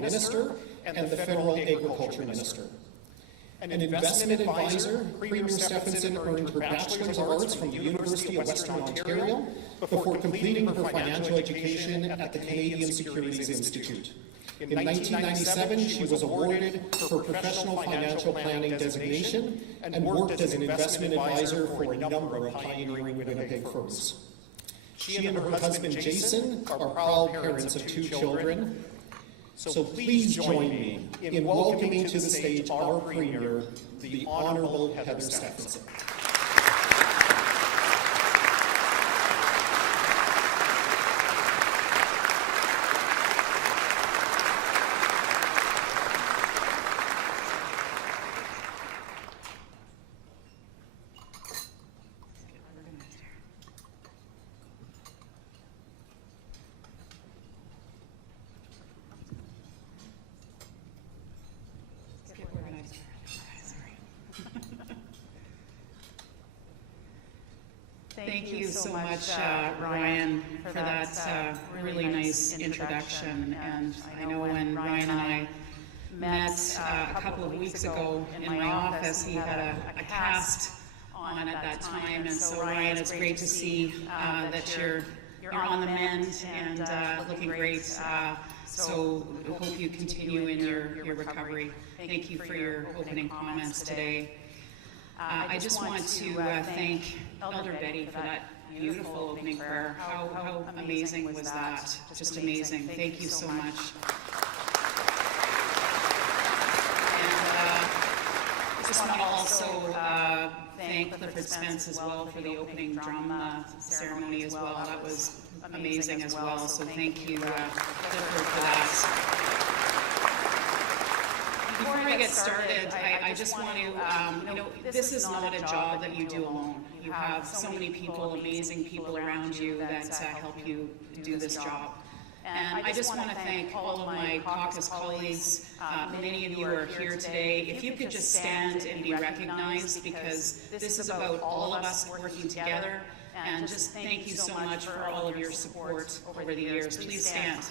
Minister and the Federal Agriculture Minister. An investment advisor, Premier Stefanson earned her Bachelor's of Arts from the University of Western Ontario before completing her financial education at the Canadian Securities Institute. In 1997, she was awarded her Professional Financial Planning designation and worked as an investment advisor for a number of pioneering Winnipeg firms. She and her husband Jason are proud parents of 2 children. So please join me in welcoming to the stage our Premier, the Honourable Heather Stefanson. Thank you so much, Ryan, for that really nice introduction. And I know when Ryan and I met a couple of weeks ago in my office, he had a cast on at that time. And so, Ryan, it's great to see that you're on the mend and looking great. So I hope you continue in your recovery. Thank you for your opening comments today. I just want to thank Elder Betty for that beautiful opening prayer. How amazing was that? Just amazing. Thank you so much. And I just want to also thank Clifford Spence as well for the opening drum ceremony as well. That was amazing as well. So thank you, Clifford, for that. Before I get started, I just want to, this is not a job that you do alone. You have so many people, amazing people around you that help you do this job. And I just want to thank all of my caucus colleagues. Many of you are here today. If you could just stand and be recognized, because this is about all of us working together. And just thank you so much for all of your support over the years. Please stand.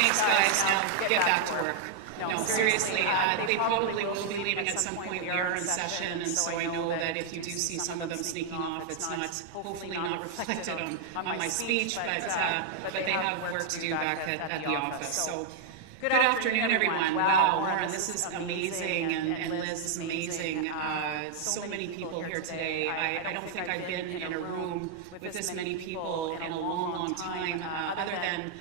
Thanks, guys. Now get back to work. No, seriously, they probably will be leaving at some point. We are in session, and so I know that if you do see some of them sneaking off, it's not, hopefully not reflected on my speech, but they have work to do back at the office. So. Good afternoon, everyone. Wow, Lauren, this is amazing, and Liz, this is amazing. So many people here today. I don't think I've been in a room with this many people in a long, long time, other than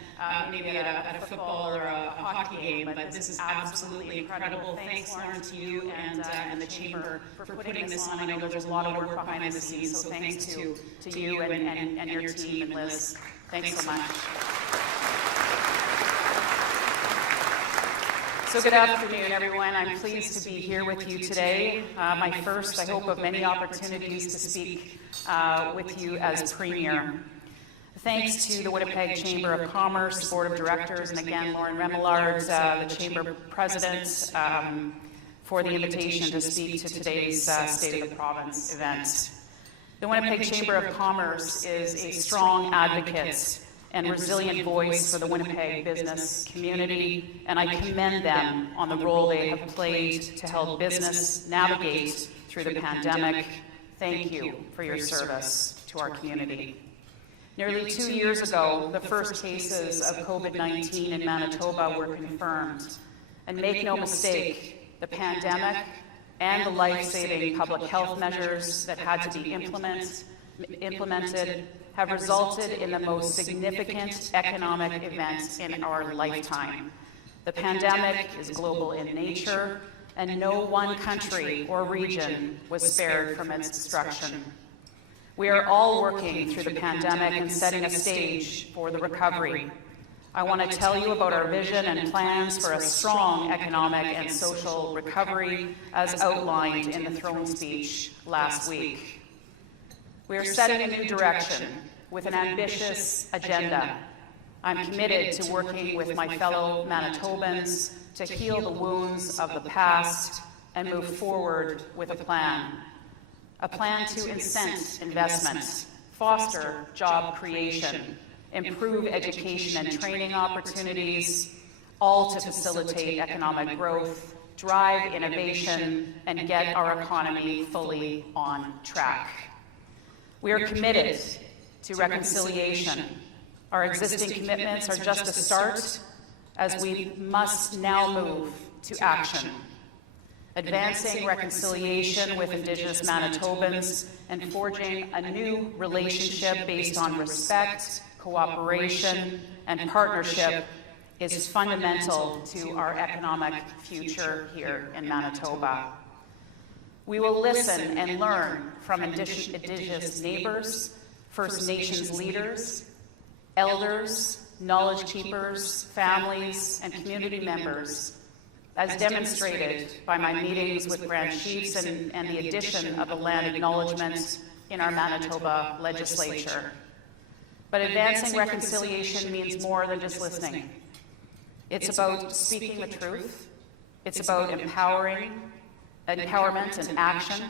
maybe at a football or a hockey game, but this is absolutely incredible. Thanks, Lauren, to you and the Chamber for putting this on. I know there's a lot of work behind the scenes, so thanks to you and your team, and Liz. Thanks so much. So good afternoon, everyone. I'm pleased to be here with you today. My first, I hope, of many opportunities to speak with you as Premier. Thanks to the Winnipeg Chamber of Commerce, Board of Directors, and again, Lauren Remillard, the Chamber President, for the invitation to speak to today's State of the Province event. The Winnipeg Chamber of Commerce is a strong advocate and resilient voice for the Winnipeg business community, and I commend them on the role they have played to help business navigate through the pandemic. Thank you for your service to our community. Nearly 2 years ago, the first cases of COVID-19 in Manitoba were confirmed. And make no mistake, the pandemic and the life-saving public health measures that had to be implemented have resulted in the most significant economic event in our lifetime. The pandemic is global in nature, and no one country or region was spared from its destruction. We are all working through the pandemic and setting a stage for the recovery. I want to tell you about our vision and plans for a strong economic and social recovery as outlined in the throne speech last week. We are setting a new direction with an ambitious agenda. I'm committed to working with my fellow Manitobans to heal the wounds of the past and move forward with a plan. a plan to incent investment, foster job creation, improve education and training opportunities, all to facilitate economic growth, drive innovation, and get our economy fully on track. We are committed to reconciliation. Our existing commitments are just a start, as we must now move to action. Advancing reconciliation with Indigenous Manitobans and forging a new relationship based on respect, cooperation, and partnership is fundamental to our economic future here in Manitoba. We will listen and learn from Indigenous neighbors, First Nations leaders, elders, knowledge keepers, families, and community members, as demonstrated by my meetings with Grand Chiefs and the addition of a land acknowledgement in our Manitoba legislature. But advancing reconciliation means more than just listening. It's about speaking the truth. It's about empowerment and action.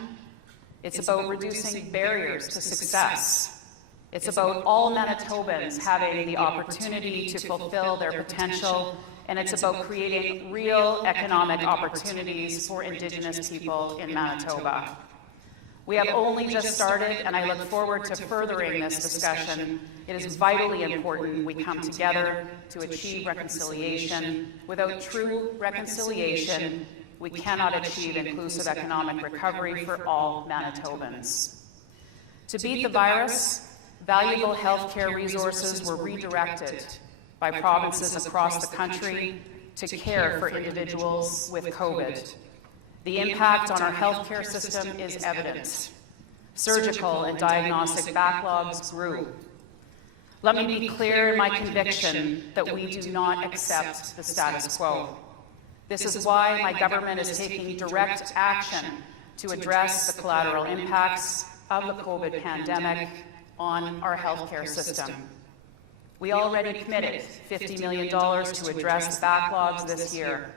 It's about reducing barriers to success. It's about all Manitobans having the opportunity to fulfill their potential, and it's about creating real economic opportunities for Indigenous people in Manitoba. We have only just started, and I look forward to furthering this discussion. It is vitally important we come together to achieve reconciliation. Without true reconciliation, we cannot achieve inclusive economic recovery for all Manitobans. To beat the virus, valuable healthcare resources were redirected by provinces across the country to care for individuals with COVID. The impact on our healthcare system is evident. Surgical and diagnostic backlogs grew. Let me be clear in my conviction that we do not accept the status quo. This is why my government is taking direct action to address the collateral impacts of the COVID pandemic on our healthcare system. We already committed $50 million to address backlogs this year.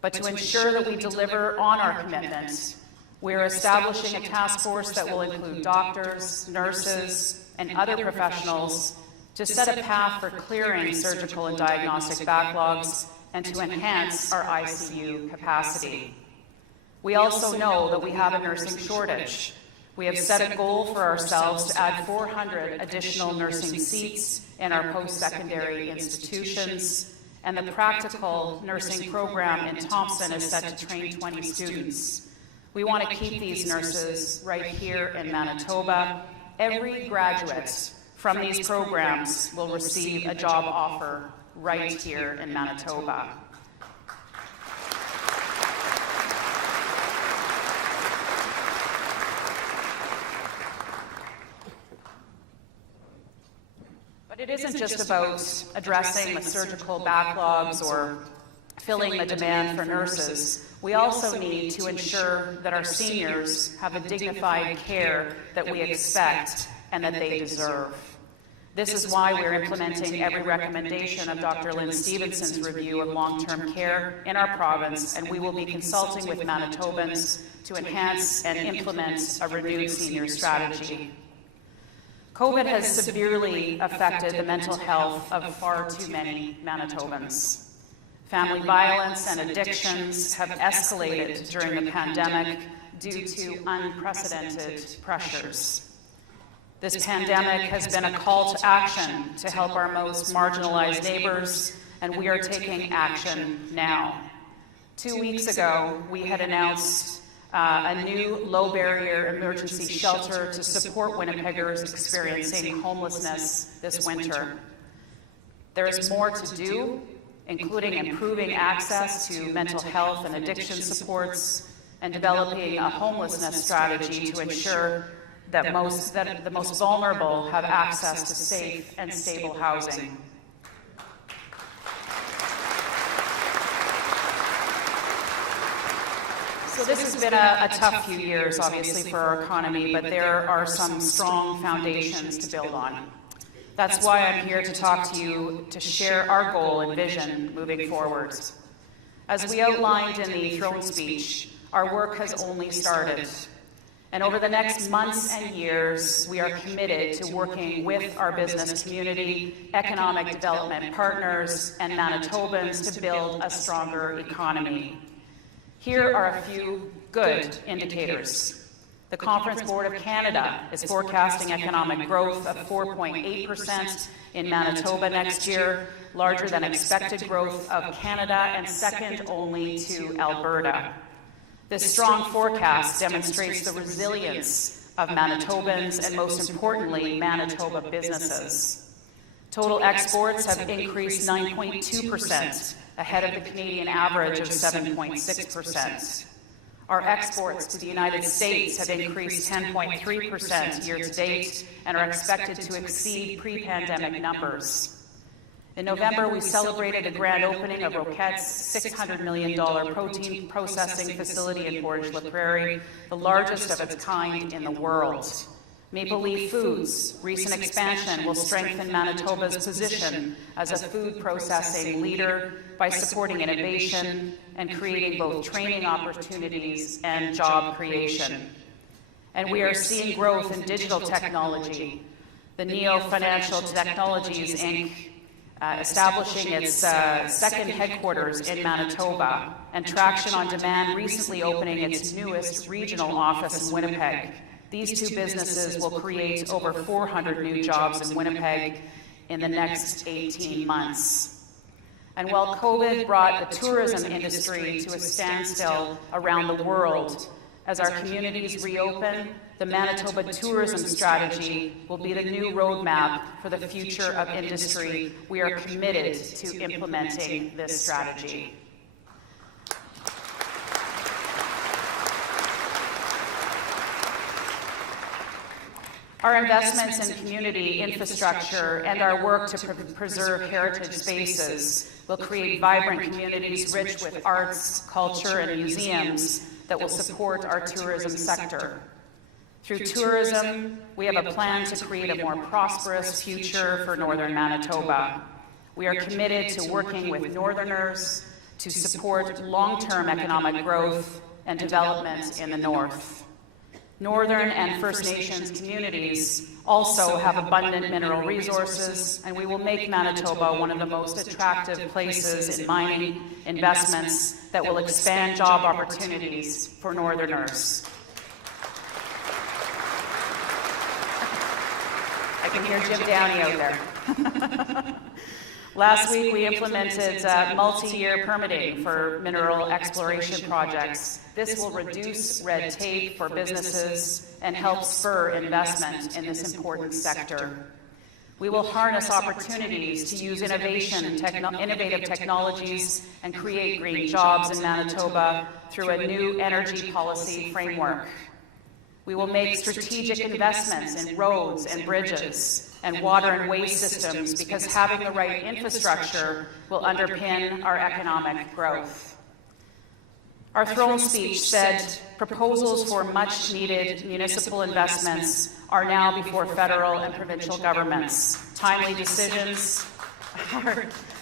But to ensure that we deliver on our commitment, we're establishing a task force that will include doctors, nurses, and other professionals to set a path for clearing surgical and diagnostic backlogs and to enhance our ICU capacity. We also know that we have a nursing shortage. We have set a goal for ourselves to add 400 additional nursing seats in our post-secondary institutions, and the practical nursing program in Thompson is set to train 20 students. We want to keep these nurses right here in Manitoba. Every graduate from these programs will receive a job offer right here in Manitoba. But it isn't just about addressing the surgical backlogs or filling the demand for nurses. We also need to ensure that our seniors have the dignified care that we expect and that they deserve. This is why we're implementing every recommendation of Dr. Lynn Stevenson's review of long-term care in our province, and we will be consulting with Manitobans to enhance and implement a renewed senior strategy. COVID has severely affected the mental health of far too many Manitobans. Family violence and addictions have escalated during the pandemic due to unprecedented pressures. This pandemic has been a call to action to help our most marginalized neighbors, and we are taking action now. 2 weeks ago, we had announced a new low-barrier emergency shelter to support Winnipeggers experiencing homelessness this winter. There is more to do, including improving access to mental health and addiction supports and developing a homelessness strategy to ensure that the most vulnerable have access to safe and stable housing. So this has been a tough few years, obviously, for our economy, but there are some strong foundations to build on. That's why I'm here to talk to you to share our goal and vision moving forward. As we outlined in the throne speech, our work has only started. And over the next months and years, we are committed to working with our business community, economic development partners, and Manitobans to build a stronger economy. Here are a few good indicators. The Conference Board of Canada is forecasting economic growth of 4.8% in Manitoba next year, larger than expected growth of Canada and second only to Alberta. This strong forecast demonstrates the resilience of Manitobans and, most importantly, Manitoba businesses. Total exports have increased 9.2%, ahead of the Canadian average of 7.6%. Our exports to the United States have increased 10.3% year-to-date and are expected to exceed pre-pandemic numbers. In November, we celebrated the grand opening of Roquette's $600 million protein processing facility in Portage la Prairie, the largest of its kind in the world. Maple Leaf Foods' recent expansion will strengthen Manitoba's position as a food processing leader by supporting innovation and creating both training opportunities and job creation. And we are seeing growth in digital technology. The Neo Financial Technologies, Inc., establishing its second headquarters in Manitoba, and Traction on Demand recently opening its newest regional office in Winnipeg. These two businesses will create over 400 new jobs in Winnipeg in the next 18 months. And while COVID brought the tourism industry to a standstill around the world, as our communities reopen, the Manitoba tourism strategy will be the new roadmap for the future of industry. We are committed to implementing this strategy. Our investments in community infrastructure and our work to preserve heritage spaces will create vibrant communities rich with arts, culture, and museums that will support our tourism sector. Through tourism, we have a plan to create a more prosperous future for Northern Manitoba. We are committed to working with Northerners to support long-term economic growth and development in the North. Northern and First Nations communities also have abundant mineral resources, and we will make Manitoba one of the most attractive places in mining investments that will expand job opportunities for Northerners. I can hear Jim Downey out there. Last week, we implemented multi-year permitting for mineral exploration projects. This will reduce red tape for businesses and help spur investment in this important sector. We will harness opportunities to use innovative technologies and create green jobs in Manitoba through a new energy policy framework. We will make strategic investments in roads and bridges and water and waste systems because having the right infrastructure will underpin our economic growth. Our throne speech said proposals for much-needed municipal investments are now before federal and provincial governments. Timely decisions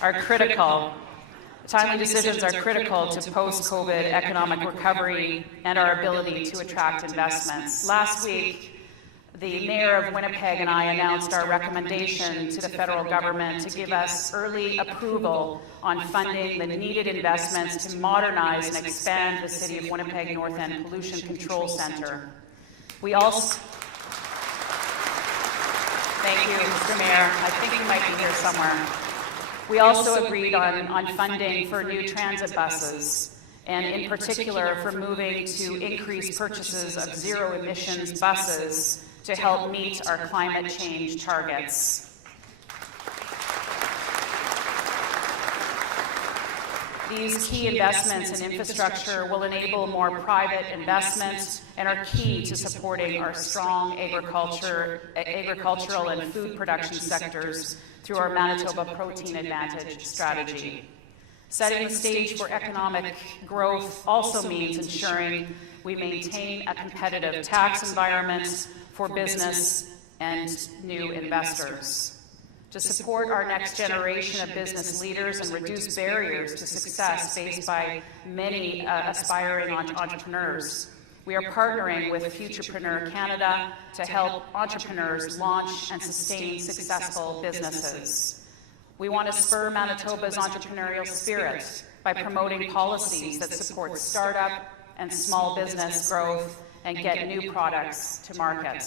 are critical. Timely decisions are critical to post-COVID economic recovery and our ability to attract investments. Last week, the Mayor of Winnipeg and I announced our recommendation to the federal government to give us early approval on funding the needed investments to modernize and expand the City of Winnipeg North End Pollution Control Centre. We also... Thank you, Mr. Mayor. I think he might be here somewhere. We also agreed on funding for new transit buses, and in particular for moving to increase purchases of zero-emissions buses to help meet our climate change targets. These key investments in infrastructure will enable more private investment and are key to supporting our strong agricultural and food production sectors through our Manitoba Protein Advantage strategy. Setting the stage for economic growth also means ensuring we maintain a competitive tax environment for business and new investors. To support our next generation of business leaders and reduce barriers to success faced by many aspiring entrepreneurs, We are partnering with Futurepreneur Canada to help entrepreneurs launch and sustain successful businesses. We want to spur Manitoba's entrepreneurial spirit by promoting policies that support startup and small business growth and get new products to market.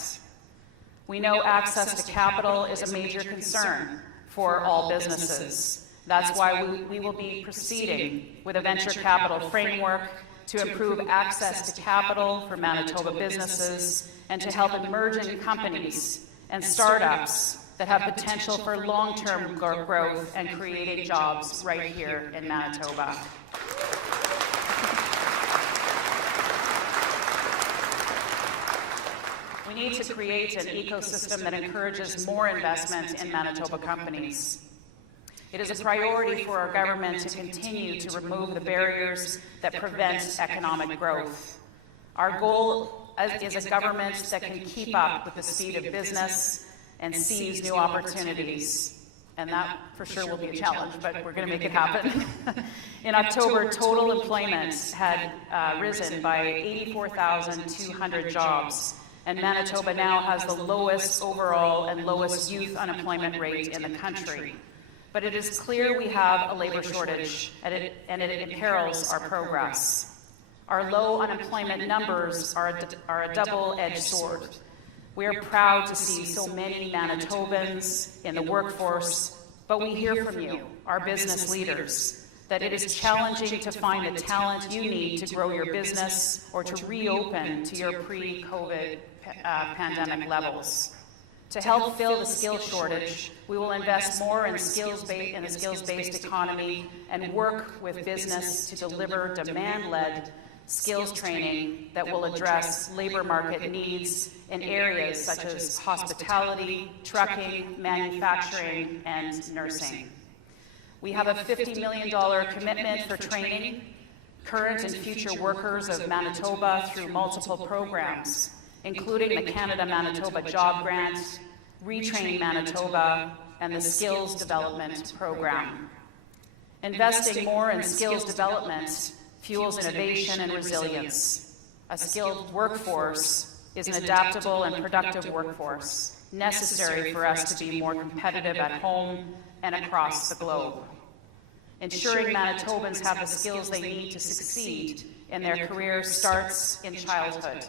We know access to capital is a major concern for all businesses. That's why we will be proceeding with a venture capital framework to improve access to capital for Manitoba businesses and to help emerging companies and startups that have potential for long-term growth and creating jobs right here in Manitoba. We need to create an ecosystem that encourages more investment in Manitoba companies. It is a priority for our government to continue to remove the barriers that prevent economic growth. Our goal is a government that can keep up with the speed of business and seize new opportunities. And that for sure will be a challenge, but we're going to make it happen. In October, total employment had risen by 84,200 jobs, and Manitoba now has the lowest overall and lowest youth unemployment rate in the country. But it is clear we have a labor shortage, and it imperils our progress. Our low unemployment numbers are a double-edged sword. We are proud to see so many Manitobans in the workforce, but we hear from you, our business leaders, that it is challenging to find the talent you need to grow your business or to reopen to your pre-COVID pandemic levels. To help fill the skill shortage, we will invest more in the skills-based economy and work with business to deliver demand-led skills training that will address labor market needs in areas such as hospitality, trucking, manufacturing, and nursing. We have a $50 million commitment for training current and future workers of Manitoba through multiple programs, including the Canada-Manitoba Job Grant, Retraining Manitoba, and the Skills Development Program. Investing more in skills development fuels innovation and resilience. A skilled workforce is an adaptable and productive workforce necessary for us to be more competitive at home and across the globe. Ensuring Manitobans have the skills they need to succeed in their career starts in childhood.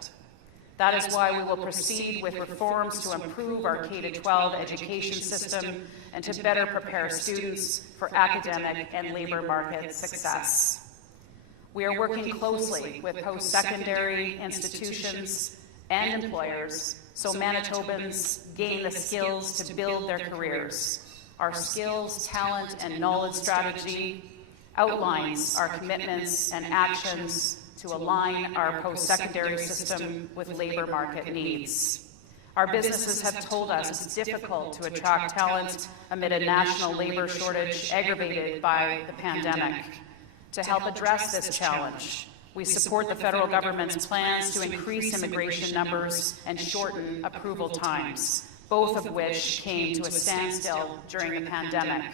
That is why we will proceed with reforms to improve our K-12 education system and to better prepare students for academic and labor market success. We are working closely with post-secondary institutions and employers so Manitobans gain the skills to build their careers. Our skills, talent, and knowledge strategy outlines our commitments and actions to align our post-secondary system with labor market needs. Our businesses have told us it's difficult to attract talent amid a national labor shortage aggravated by the pandemic. To help address this challenge, we support the federal government's plans to increase immigration numbers and shorten approval times, both of which came to a standstill during the pandemic.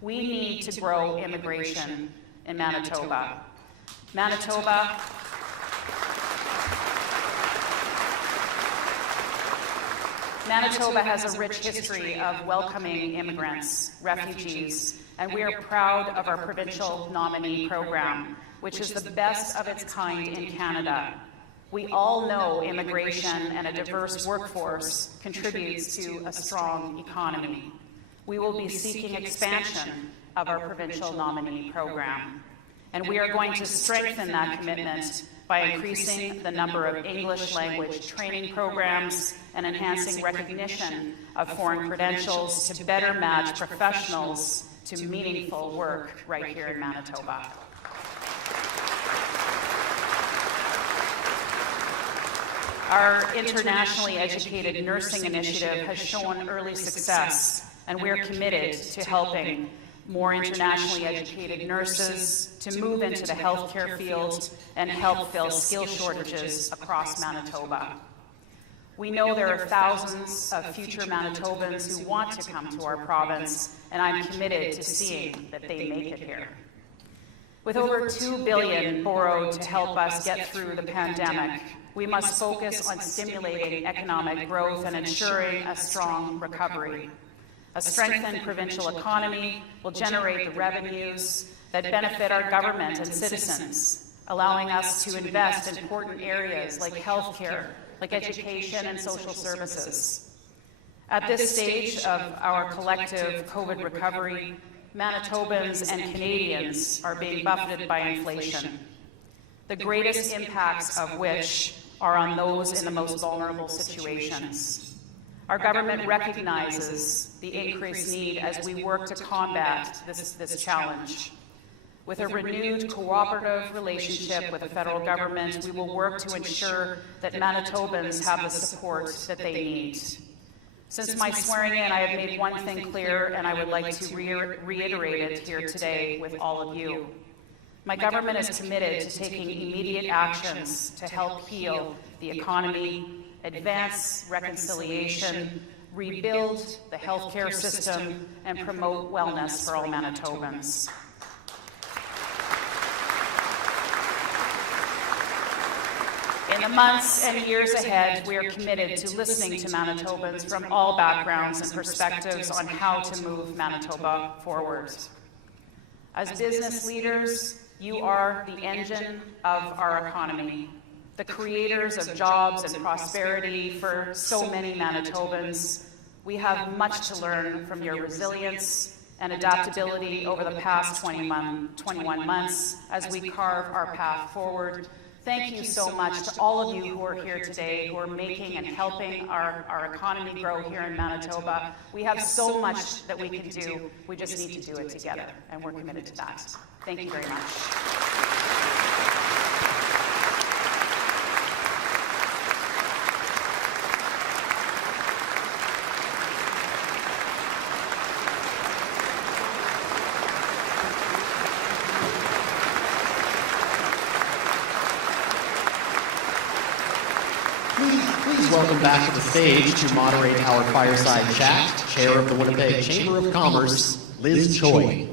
We need to grow immigration in Manitoba. Manitoba has a rich history of welcoming immigrants, refugees, and we are proud of our Provincial Nominee program, which is the best of its kind in Canada. We all know immigration and a diverse workforce contributes to a strong economy. We will be seeking expansion of our Provincial Nominee program. And we are going to strengthen that commitment by increasing the number of English language training programs and enhancing recognition of foreign credentials to better match professionals to meaningful work right here in Manitoba. Our internationally educated nursing initiative has shown early success, and we are committed to helping more internationally educated nurses to move into the healthcare field and help fill skill shortages across Manitoba. We know there are thousands of future Manitobans who want to come to our province, and I'm committed to seeing that they make it here. With over $2 billion borrowed to help us get through the pandemic, we must focus on stimulating economic growth and ensuring a strong recovery. A strengthened provincial economy will generate the revenues that benefit our government and citizens, allowing us to invest in important areas like healthcare, like education and social services. At this stage of our collective COVID recovery, Manitobans and Canadians are being buffeted by inflation, the greatest impacts of which are on those in the most vulnerable situations. Our government recognizes the increased need as we work to combat this challenge. With a renewed cooperative relationship with the federal government, we will work to ensure that Manitobans have the support that they need. Since my swearing in, I have made one thing clear, and I would like to reiterate it here today with all of you. My government is committed to taking immediate actions to help heal the economy, advance reconciliation, rebuild the healthcare system, and promote wellness for all Manitobans. In the months and years ahead, we are committed to listening to Manitobans from all backgrounds and perspectives on how to move Manitoba forward. As business leaders, you are the engine of our economy, the creators of jobs and prosperity for so many Manitobans. We have much to learn from your resilience and adaptability over the past 21 months as we carve our path forward. Thank you so much to all of you who are here today, who are making and helping our economy grow here in Manitoba. We have so much that we can do. We just need to do it together, and we're committed to that. Thank you very much. Please welcome back to the stage to moderate our Fireside Chat, Chair of the Winnipeg Chamber of Commerce, Liz Choi.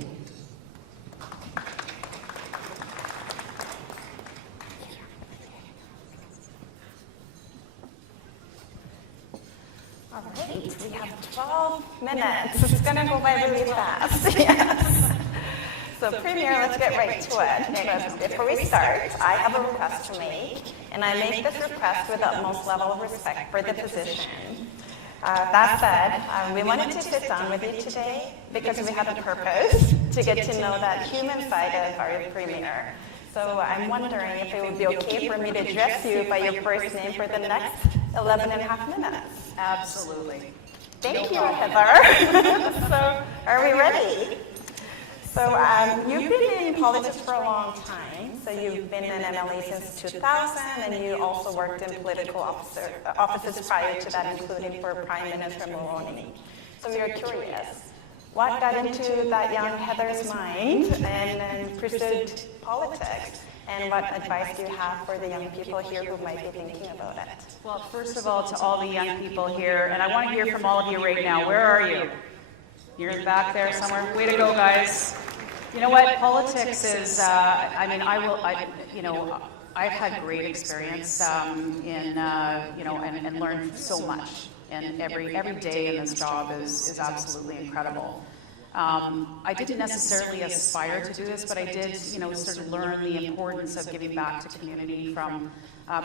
All right, we have 12 minutes. It's going to go by really fast. Yes. So, Premier, let's get right to it. But before we start, I have a request to make, and I make this request with the utmost level of respect for the position. That said, we wanted to sit down with you today because we have a purpose to get to know that human side of our Premier. So I'm wondering if it would be okay for me to address you by your first name for the next 11 and a half minutes. Absolutely. Thank you, Heather. So, are we ready? So, you've been in politics for a long time. So, you've been in MLA since 2000, and you also worked in political offices prior to that, including for Prime Minister Nominee. So, we are curious, what got into that young Heather's mind and pursued politics? And what advice do you have for the young people here who might be thinking about it? Well, first of all, to all the young people here, and I want to hear from all of you right now. Where are you? You're in the back there somewhere. Way to go, guys. You know what? Politics is, I've had great experience and learned so much. And every day in this job is absolutely incredible. I didn't necessarily aspire to do this, but I did, sort of learn the importance of giving back to community from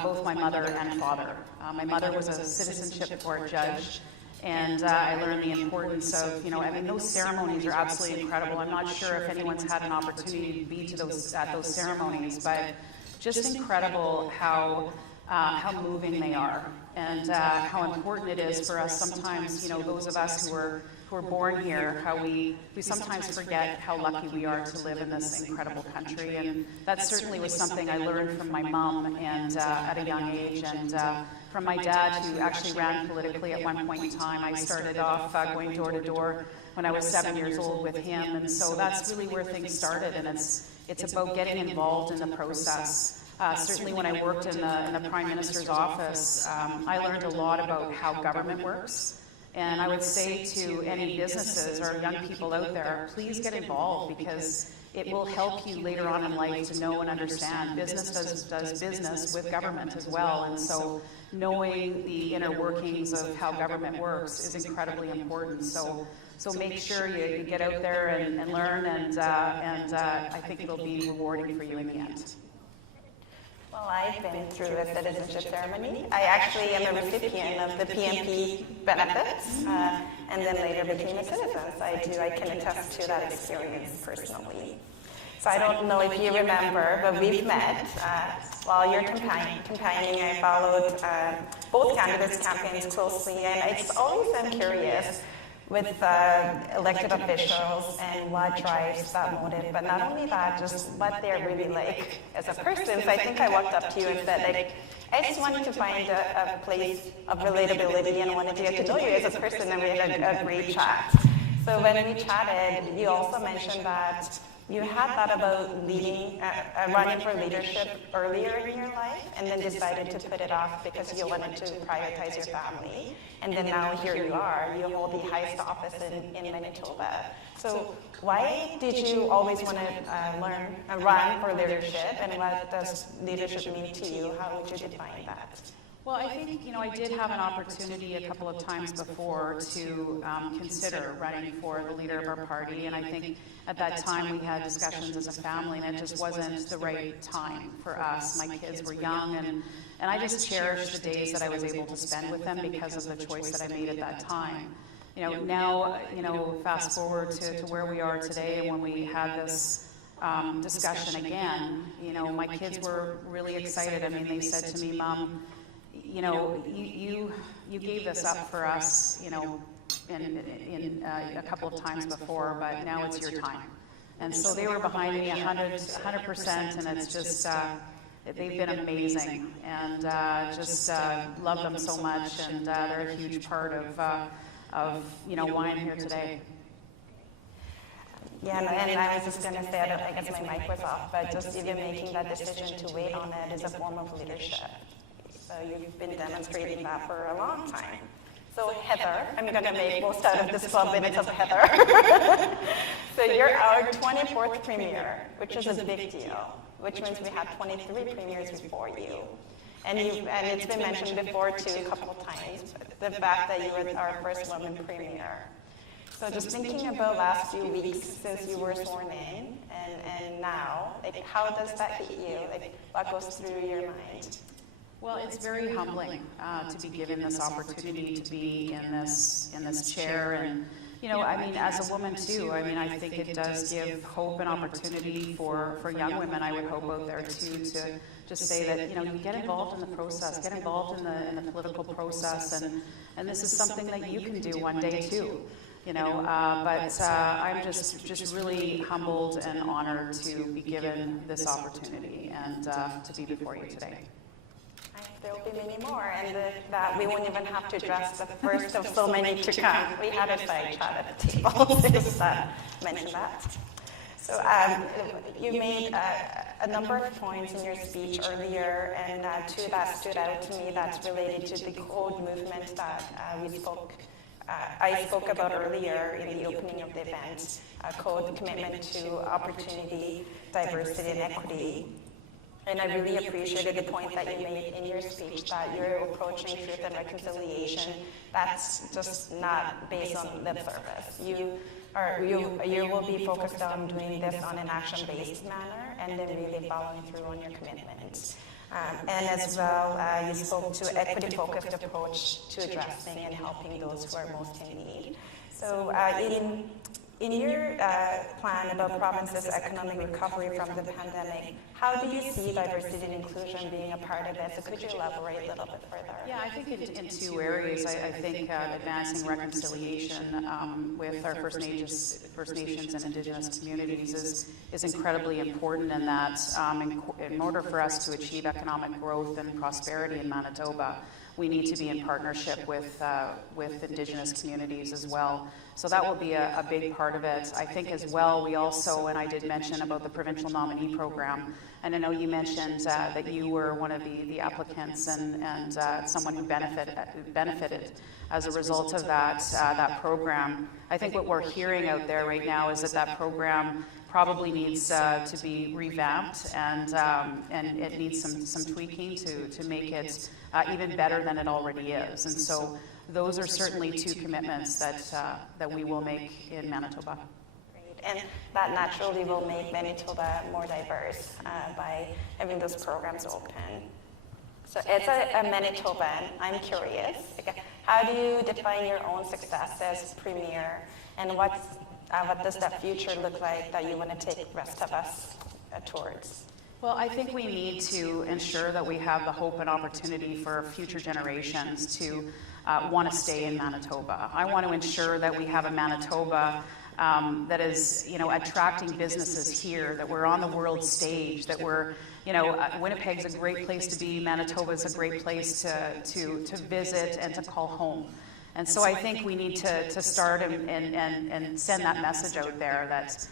both my mother and father. My mother was a citizenship court judge, and I learned the importance of, those ceremonies are absolutely incredible. I'm not sure if anyone's had an opportunity to be at those ceremonies, but just incredible how moving they are, and how important it is for us sometimes, those of us who are born here, how we sometimes forget how lucky we are to live in this incredible country. And that certainly was something I learned from my mom and at a young age, and from my dad, who actually ran politically at one point in time. I started off going door to door when I was 7 years old with him, and so that's really where things started. And it's about getting involved in the process. Certainly when I worked in the Prime Minister's office, I learned a lot about how government works And I would say to any businesses or young people out there, please get involved, because it will help you later on in life to know and understand. Business does business with government as well, and so knowing the inner workings of how government works is incredibly important. So make sure you get out there and learn, and I think it'll be rewarding for you in the end. Well, I've been through a citizenship ceremony. I actually am a recipient of the PMP benefits, and then later became a citizen. So I can attest to that experience personally. So I don't know if you remember, but we've met while you're campaigning. I followed both candidates' campaigns closely, and it's always been curious with elected officials and what drives that motive. But not only that, just what they're really like as a person. So I think I walked up to you and said, like, I just wanted to find a place of relatability and wanted to get to know you as a person, and we had a great chat. So when we chatted, you also mentioned that you had thought about running for leadership earlier in your life, and then decided to put it off because you wanted to prioritize your family. And then now here you are, you hold the highest office in Manitoba. So why did you always want to run for leadership, and what does leadership mean to you? How would you define that? Well, I think, I did have an opportunity a couple of times before to consider running for the leader of our party, and I think at that time we had discussions as a family, and it just wasn't the right time for us. My kids were young, and I just cherished the days that I was able to spend with them because of the choice that I made at that time. Now, fast forward to where we are today, and when we had this discussion again, my kids were really excited. I mean, they said to me, "Mom, you gave this up for us, in a couple of times before, but now it's your time." And so they were behind me 100%, and it's just, they've been amazing, and just love them so much, and they're a huge part of why I'm here today. Yeah, and I was just going to say, I guess my mic was off, but just even making that decision to wait on it is a form of leadership. So you've been demonstrating that for a long time. So Heather, I'm going to make most out of this 12 minutes of Heather. So you're our 24th premier, which is a big deal, which means we had 23 premiers before you. And it's been mentioned before too a couple of times, the fact that you were our first woman premier. So just thinking about last few weeks since you were sworn in and now, like, how does that hit you? Like, what goes through your mind? Well, it's very humbling to be given this opportunity to be in this chair, and as a woman too. I think it does give hope and opportunity for young women. I would hope out there too to just say that you get involved in the process, get involved in the political process, and this is something that you can do one day too. But I'm just really humbled and honored to be given this opportunity and to be before you today. There will be many more, and that we won't even have to address the first of so many to come. We had a side chat at the table to just mention that. So you made a number of points in your speech earlier, and two that stood out to me that's related to the code movement that I spoke about earlier in the opening of the event. Code commitment to opportunity, diversity, and equity. And I really appreciated the point that you made in your speech that you're approaching truth and reconciliation. That's just not based on lip service. You will be focused on doing this on an action-based manner, and then really following through on your commitments. And as well, you spoke to equity-focused approach to addressing and helping those who are most in need. So in your plan about province's economic recovery from the pandemic, how do you see diversity and inclusion being a part of it? So could you elaborate a little bit further? Yeah, I think in two areas. I think advancing reconciliation with our First Nations and Indigenous communities is incredibly important, in that in order for us to achieve economic growth and prosperity in Manitoba, we need to be in partnership with Indigenous communities as well. So that will be a big part of it. I think as well, we also, and I did mention about the Provincial Nominee program, and I know you mentioned that you were one of the applicants and someone who benefited as a result of that program. I think what we're hearing out there right now is that program probably needs to be revamped, and it needs some tweaking to make it even better than it already is. And so those are certainly two commitments that we will make in Manitoba. Great. And that naturally will make Manitoba more diverse by having those programs open. So as a Manitoban, I'm curious, how do you define your own success as Premier, and what does that future look like that you want to take the rest of us towards? Well, I think we need to ensure that we have the hope and opportunity for future generations to want to stay in Manitoba. I want to ensure that we have a Manitoba that is, attracting businesses here, that we're on the world stage, that we're, Winnipeg's a great place to be, Manitoba's a great place to visit and to call home. And so I think we need to start and send that message out there that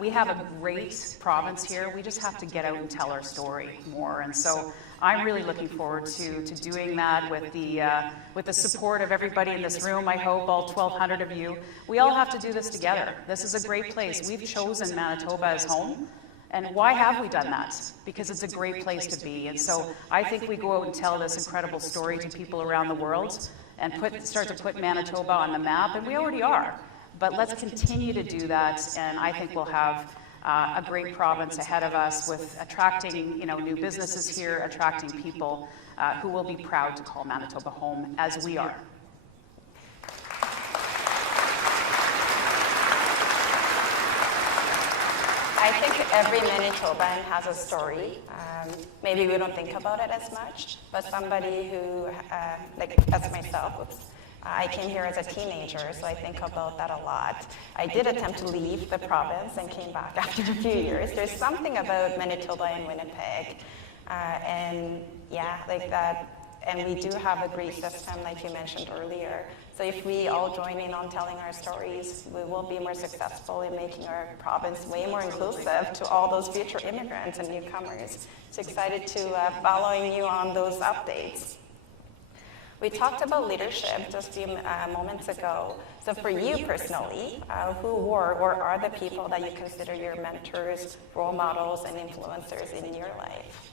we have a great province here. We just have to get out and tell our story more. And so I'm really looking forward to doing that with the support of everybody in this room. I hope all 1,200 of you. We all have to do this together. This is a great place. We've chosen Manitoba as home. And why have we done that? Because it's a great place to be. And so I think we go out and tell this incredible story to people around the world and start to put Manitoba on the map, and we already are. But let's continue to do that, and I think we'll have a great province ahead of us with attracting, new businesses here, attracting people who will be proud to call Manitoba home, as we are. I think every Manitoban has a story. Maybe we don't think about it as much, but somebody who, as myself, I came here as a teenager, so I think about that a lot. I did attempt to leave the province and came back after a few years. There's something about Manitoba and Winnipeg, and we do have a great system, like you mentioned earlier. So if we all join in on telling our stories, we will be more successful in making our province way more inclusive to all those future immigrants and newcomers. So excited to following you on those updates. We talked about leadership just a few moments ago. So for you personally, who were or are the people that you consider your mentors, role models, and influencers in your life?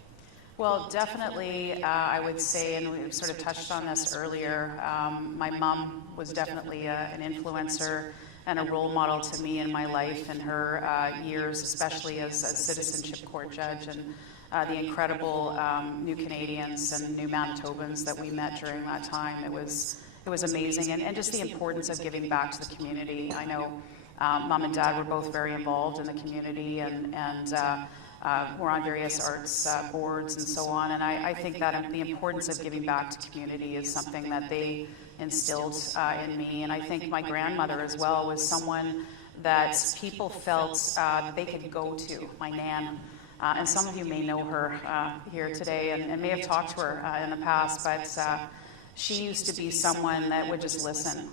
Well, definitely, I would say, and we sort of touched on this earlier, my mom was definitely an influencer and a role model to me in my life in her years, especially as a citizenship court judge, and the incredible new Canadians and new Manitobans that we met during that time. It was amazing, and just the importance of giving back to the community. I know Mom and Dad were both very involved in the community, and we're on various arts boards and so on, and I think that the importance of giving back to community is something that they instilled in me. And I think my grandmother as well was someone that people felt that they could go to, my Nan. And some of you may know her here today and may have talked to her in the past, but she used to be someone that would just listen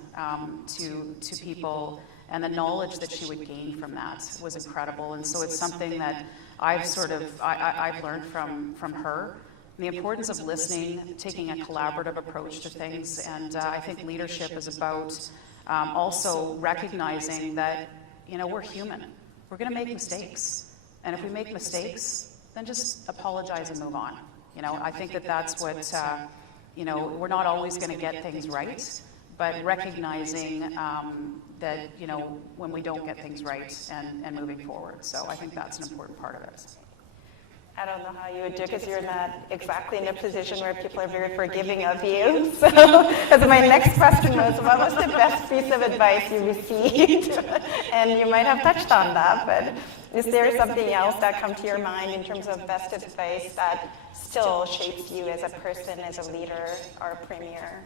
to people, and the knowledge that she would gain from that was incredible. And so it's something that I've learned from her, the importance of listening, taking a collaborative approach to things, and I think leadership is about also recognizing that, we're human. We're going to make mistakes. And if we make mistakes, then just apologize and move on. I think that's what, we're not always going to get things right, but recognizing that, when we don't get things right and moving forward. So I think that's an important part of it. I don't know how you would do it because you're not exactly in a position where people are very forgiving of you. So, because my next question was, what was the best piece of advice you received? And you might have touched on that, but is there something else that comes to your mind in terms of best advice that still shapes you as a person, as a leader, or a premier?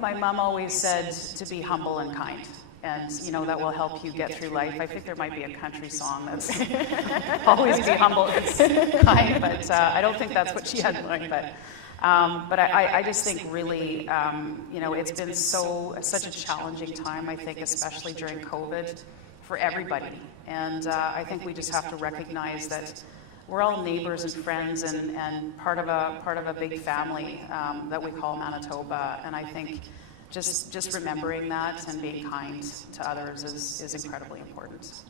My mom always said to be humble and kind. And, that will help you get through life. I think there might be a country song that's always be humble and kind, but I don't think that's what she had in mind. But But I just think really, you know, it's been such a challenging time, I think, especially during COVID for everybody. And I think we just have to recognize that we're all neighbors and friends and part of a big family that we call Manitoba. And I think just remembering that and being kind to others is incredibly important.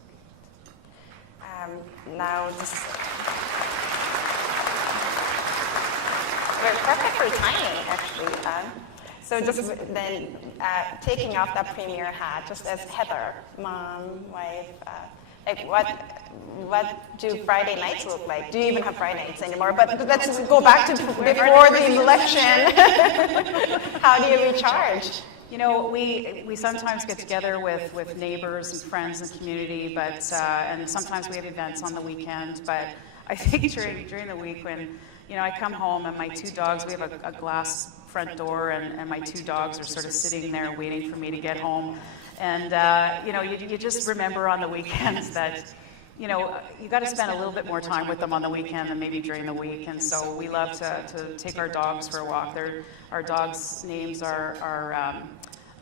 Now, we're perfectly timing, actually. So just then taking off that premier hat, just as Heather, mom, wife, like what do Friday nights look like? Do you even have Friday nights anymore? But let's go back to before the election. How do you recharge? You know, we sometimes get together with neighbors and friends and community, but and sometimes we have events on the weekend. But I think during the week when, you know, I come home and my two dogs, we have a glass front door, and my two dogs are sort of sitting there waiting for me to get home. And you know, you just remember on the weekends that, you know, you got to spend a little bit more time with them on the weekend than maybe during the week. And so we love to take our dogs for a walk. Our dogs' names are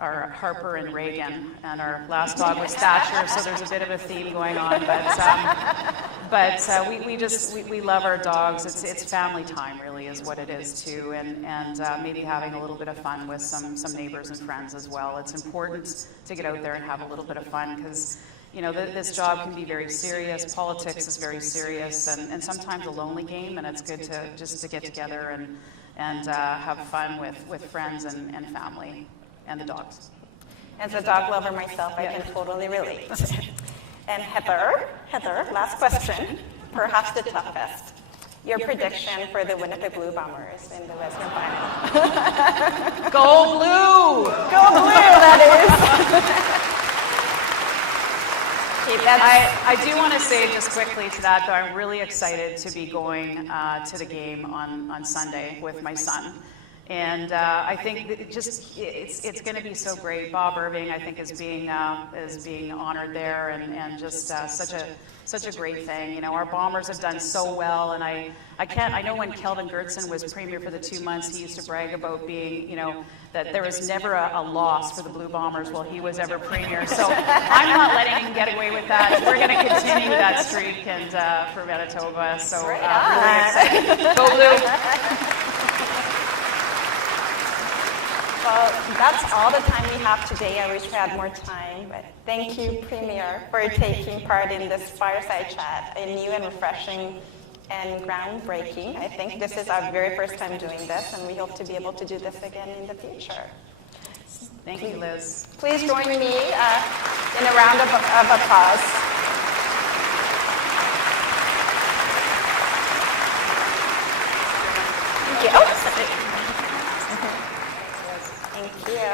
Harper and Reagan, and our last dog was Thatcher, so there's a bit of a theme going on. But we love our dogs. It's family time, really, is what it is too, and maybe having a little bit of fun with some neighbors and friends as well. It's important to get out there and have a little bit of fun because, you know, this job can be very serious. Politics is very serious, and sometimes a lonely game, and it's good to get together and have fun with friends and family and the dogs. As a dog lover myself, I can totally relate. And Heather, last question, perhaps the toughest. Your prediction for the Winnipeg Blue Bombers in the Western Final. Go Blue! Go Blue, that is. I do want to say just quickly to that, though, I'm really excited to be going to the game on Sunday with my son. And I think that it's going to be so great. Bob Irving, I think, is being honored there, and just such a great thing. You know, our Bombers have done so well, and I know when Kelvin Gertson was premier for the 2 months, he used to brag about being, you know, that there was never a loss for the Blue Bombers while he was ever premier. So I'm not letting him get away with that. We're going to continue that streak and for Manitoba. So really excited. Go Blue! Well, that's all the time we have today. I wish we had more time, but thank you, Premier, for taking part in this fireside chat, a new and refreshing and groundbreaking. I think this is our very first time doing this, and we hope to be able to do this again in the future. Thank you, Liz. Please join me in a round of applause. Thank you. Thank you.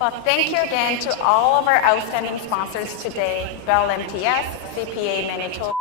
Well, thank you again to all of our outstanding sponsors today, Bell MTS, CPA Manitoba.